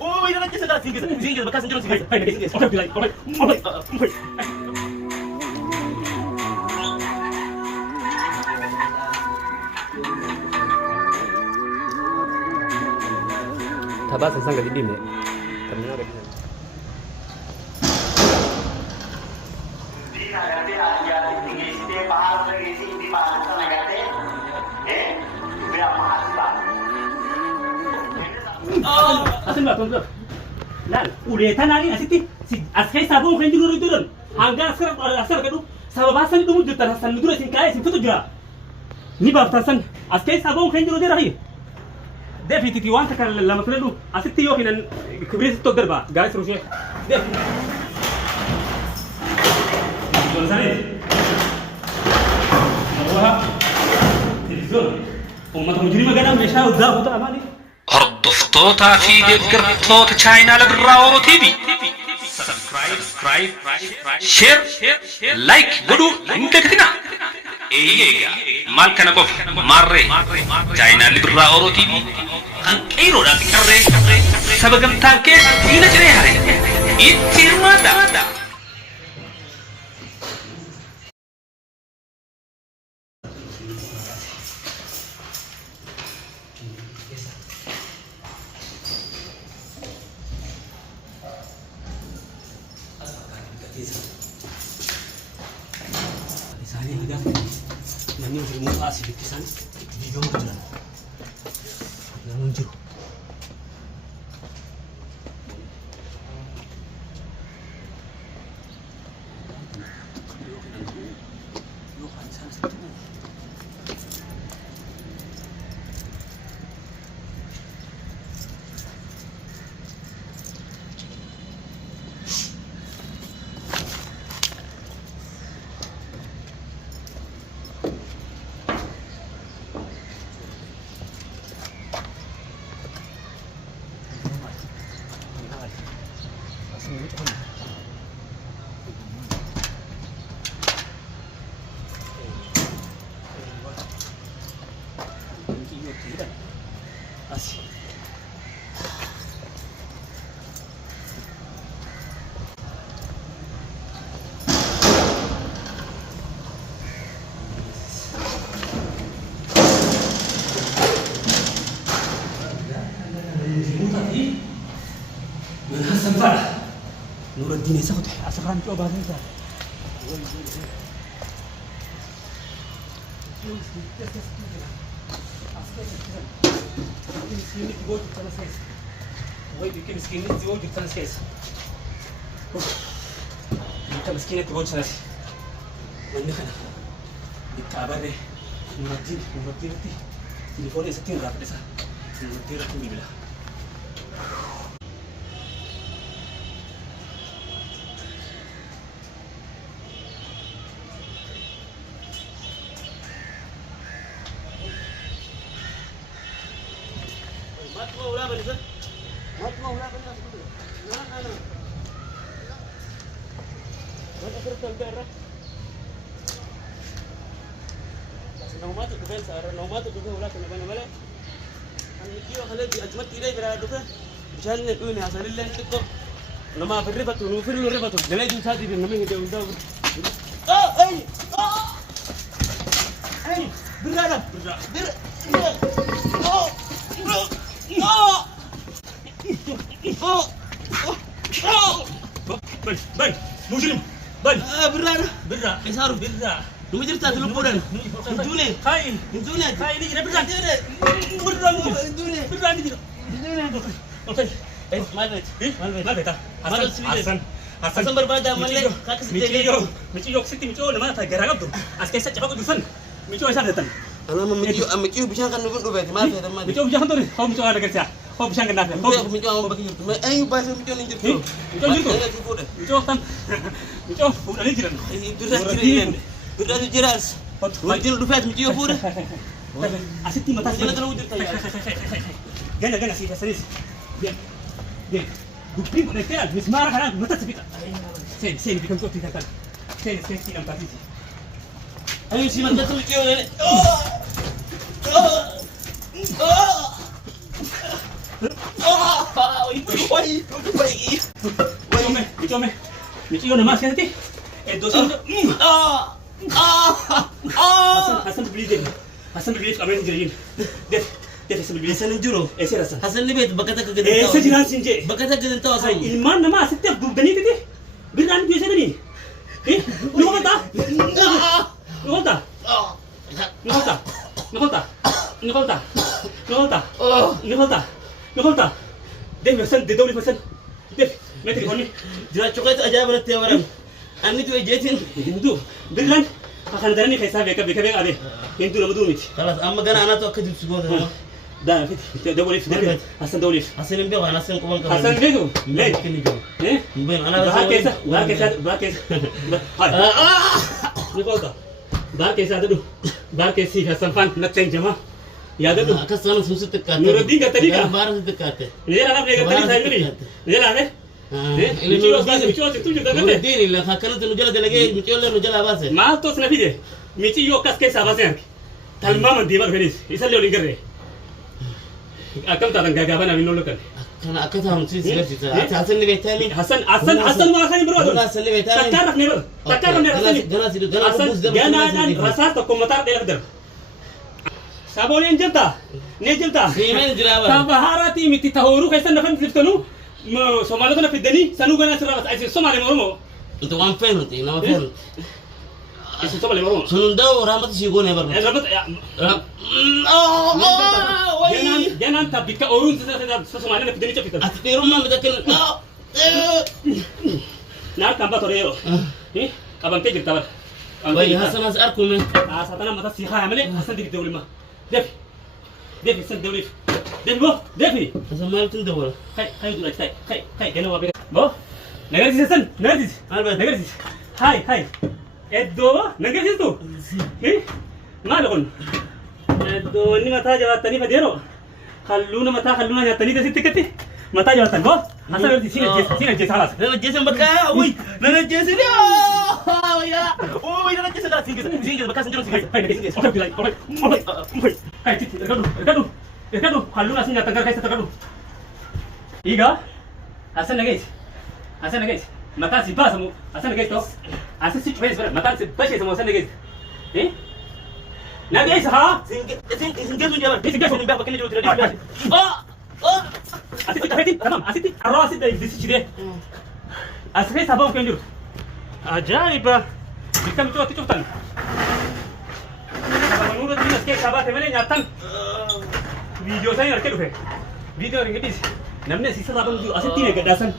Oh, ina nake sada singisa. Singisa ba ka san jiran singisa. Kai ne singisa. Okay. Tabasa sanga di dimne. Ternyata ada di Asin ba tonton? Lal, udah tanari asitti askai sabun kan juru turun. Hangga asar kadu sababasan itu mujud tarasan dulu sin kaya sin futu jura. Ni ba tasan askai sabun kan juru dirahi. Defi titi wanta kan lama tulu asitti yo hinan kibris to darba. Guys rushe. Defi. Don sare. Wah. Televizyon. Ummat mujrima gana mesha udda hoto amali. هردفتوتا في دقرتوتا تشاينا لبراورو تي في سبسكرايب شير لايك بدو انكتنا ايغا مالكنا كوف ماري تشاينا لبراورو تي في ان كيرو دا كري سبغم تانكي دينا جري هاري يتيرما دا Namni ilmu asli kisan video muncul. Muncul. Así. Nur الدين سقط أسران جو بعدين كذا. مسكين تقول تنسيس وين بيك مسكين تقول تنسيس انت مسكين تقول تنسيس من خنا بالكعبه دي نودي تليفوني 60 رافع لسه نودي رقم بالله نومات الدفاع صار نومات الدفاع ولا كنا بنا ملا أنا كيو خلي أجمد إلي برا دفاع مشان نقول يا سالي لين تكو لما في الرفة ونوفر الرفة جلاد يساعد بين نمي هدي وندا أي برا بل مجرم بل برا يسارو برا نوجر تاتلو بودن ندوني خاين نيجي برا ندوني اوكي ما بيت حسن بربادا مالك كاكس ميجيو ستي ميجيو لما تا غراغدو اسكي سچ دفن ميجيو شادتن انا ميجيو بيشان كان نقول دوبي ما في ما ميجيو بيشان توري هو ميجيو على كرسي هو بيشان كان نافع هو ميجيو ما بكير ما اي باس ميجيو نجيرتو ميجيو تام ميجيو ولا نجيرن برا جيراس ماجيل دفات ميجيو فوره اسيتي متى جلد لو جرت يا جنا سي سريس bien dupin con este mismara kana mata sabita sen bikan to titan sen tiran patisi ayo si manda tu kyo ne Miciyoo namaa keessatti iddoo sun Hasan bilbilee deema. Hasan bilbilee qabee hin jiru. Deef Hasan bilbilee Hasan hin jiru. Eessa Hasan? Hasan ni beektu bakka takka gadi Eessa jiraan siin jee? Bakka takka gadi ta'u Hasan. Ilmaan namaa asitti abduudanii titi. Birraan iddoo seenanii. Ni qofataa? Ni qofataa? Ni qofataa? Ni qofataa? Ni qofataa? Ni qofataa? Ni qofataa? Ni qofataa? Deef Hasan dedawli Hasan. Deef meetri qonni. Jiraachuu keessa ajaa'iba irratti yabaran. Ani tu ejeetiin. Hindu birraan akkan daranii keessaa beeka ade. Hindu nama duumiti. Kalas amma gana anaatu akka jibsi goota. Daa fit dawliif deef Hasan dawliif. Hasan hin beeku Hasan quban qabu. Hasan beeku. Lee. Kini jiru. Hin beeku ana Bahar keessa. Ni qoota. Bahar keessa dadu. Bahar keessi Hasan fan natteen jama. Yaadadu. Akka sana sun sitti kaate. Nuruddin gattanii ka. Baara sitti kaate. Neera naaf gattanii saayimini. Neera ne. Michiyoo tu jirta gate. Nuruddin illa akkanatti nu jala dalagee michiyoo nu jala baase. Maal tos na fide. Michiyoo akkas keessaa baasee arge. Talmaaman deemaa dhufenis. Isallee waliin garree. Akkam taatan gaagaaban abin lollo kan. Kana akka ta'amu si garsiisa. Hasan ni beektaami. Hasan waa kan hin barbaadu. Hasan ni beektaami. Takkaa rafnee bara. Takkaa rafnee Hasan. Hasan ganaadhaan rasaas tokko mataa dheeraa darba. Saboleen jirta. Ne jirta. Siimeen jiraaba. Tabahaaraati miti tahooruu keessan nafan siftanu. Somaalota na fiddanii sanuu ganaa sirraa basa. Isin Somaalee Oromoo. Itu waan feeruti nama feeruti. Isin Somaalee Oromoo. Sun hunda'u raamata si goone barba. Janaan tabbikka oruun Somaalee na fiddanii cafitan. Ati dheerummaa midhakin. Naar kan baatore yeroo. Qabamtee jirta bara. Wayi Hasan as arkume. Satana mata si haa malee Hasan digdee waliin ma. Defi. Defi Hasan dawliif. Defi bo. Defi. Hasan maaltu dawala. Hai dura kai gana waa beeka. Bo. Nagarsiis Hasan nagarsiis. Nagarsiis. Hai. Eddoo nagarsiistu. Maal kun? Eddoo inni mataa jabaatanii fadeero. Halluuna mataa halluuna nyaatanii tasitti katti. Mataa jabaatan bo. Hasan nagarsiis siin ajjeesa halas. Nana jeesan bakka wuy nana jeesan ya. Oh nana jeesan da singis bakka sinjiro singis. Hai titi ergadu halluuna asin nyaatan gara keessa ergadu. Iga Hasan nagees. Mataa si baasamu Hasan nagees to. Asin si cufees bara mataa si basheesamu Hasan nagees. Nagees haa. Singeesu jaban. Singeesu bakka inni jiru tira. Asitti kafeetiin tamam asitti arroo asitti disi chidee. As keessa bahu kan jiru. Ajaa'iba. Bikkam itti cuftan. Nuura diinas keessaa baate malee nyaattan. Viidiyoo isaanii harkee dhufe. Viidiyoo ringidis. Namni asii sirraa bahu jiru asitti hin eeggadhaasan.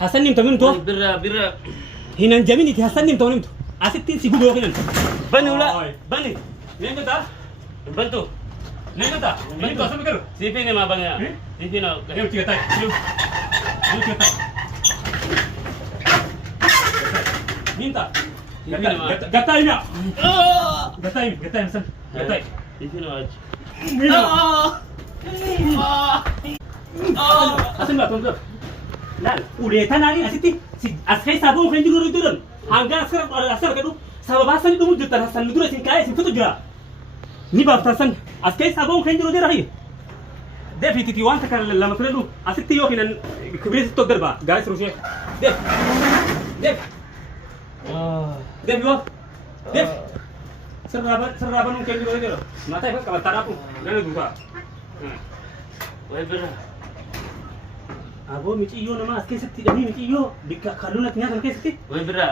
Hasan nimta mintu. Birra. Hinan jaminiti Hasan nimta nimtu. Asitti si guboo hinan. Bani ula. Bani. Neenyata. Bantu. Neenyata. Nimtu asam garu. Sifine ma bani. Sifine. Gahem tiga tay. Lu tiga tay. Minta. Gatai na. Gatai Hasan. Gatai. Sifine waj. Hasan ba tonton. Laal uleetan ani asitti as keessaa bahu kan jiru duran hanga asar kadhu sababa san dhumu jirtan Hasan dura isin kaa'ee isin fitu jira. Ni baaftan san as keessaa bahu kan jiru jira hi. Defi titi waan takka lama filadhu asitti yoo hinan kibriisitti of darba gaa'is rushee. Def yoo def sirraa banuun kan jiru jira. Mataa ifa qabattaadhaafu gana duukaa. Wayi birra. Aboo miiciyyoo nama as keessatti hidhanii miiciyyoo bikka kalluunatti nyaatan keessatti. Wayi birra.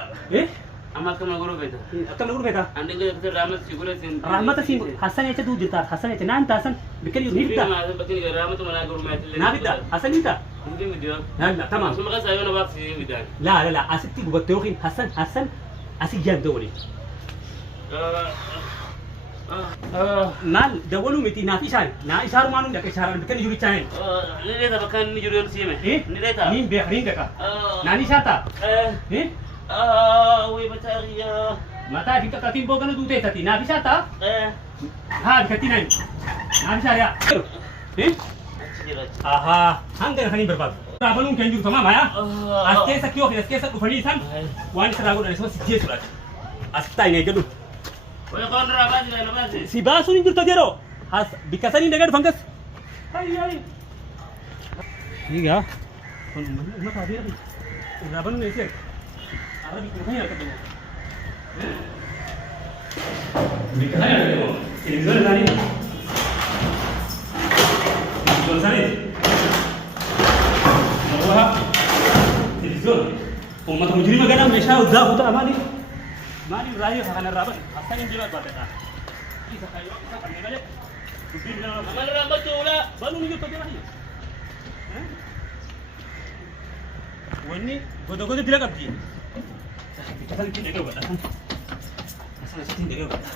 Amma akkama guruu beekta. Akkam na gurbeeta. Andi gadi kutu raamatu si guree sin. Rahmata fi Hasan jecha duu jirta. Hasan jecha naan taasan bikkani ni bidda. Maasa bakki ni raamatu mana guruu meetillee. Na bidda. Hasan bidda. Hindi midiyo. Yalla tamam. Suma kasa yoo na baafsi midaan. La asitti gubattee yookiin Hasan asi yaadda waliin. Maal dawaluu miti naaf ishaan naa ishaarumaan hundi akka ishaaraan bikkani jiru chaaneen. Ni deeta bakka ni jiru yoo siime. Ni deeta. Niin beeka niin beeka. Naani ishaata. Wii bataa Mataa fi kakkatiin boogana duutee tati naaf ishaata. Haa bikkattii naan. Naaf ishaariyaa. Ahaa hanga nafanii barbaadu. Raabanuun kan jiru tamaama yaa. As keessa kiyoo fi as keessa dhufanii isaan waan isa raabuudhaan isa si jechuudha. As taa'in eeggadhu. Wii qoon raabaa jira na baase. Si baasuun hin jirtu yeroo. Bikka sanii dhagaa dhufan gas. Egaa. Mataa beera. Raabanuun eessee. Arabi kaya ketemu. Kaya ketemu. Televizor tadi. Televizor tadi. Wah, televizor. Umat mujrim magana mesha udah udah amani. Mani raya akan rabat. Asal yang jelas berkata. Isa kayo, isa kanila. Aman rambat tu wala. Baru ni kita lagi. Wani godo-godo tidak abdi. Kita lagi tidak ada. Asal kita tidak ada.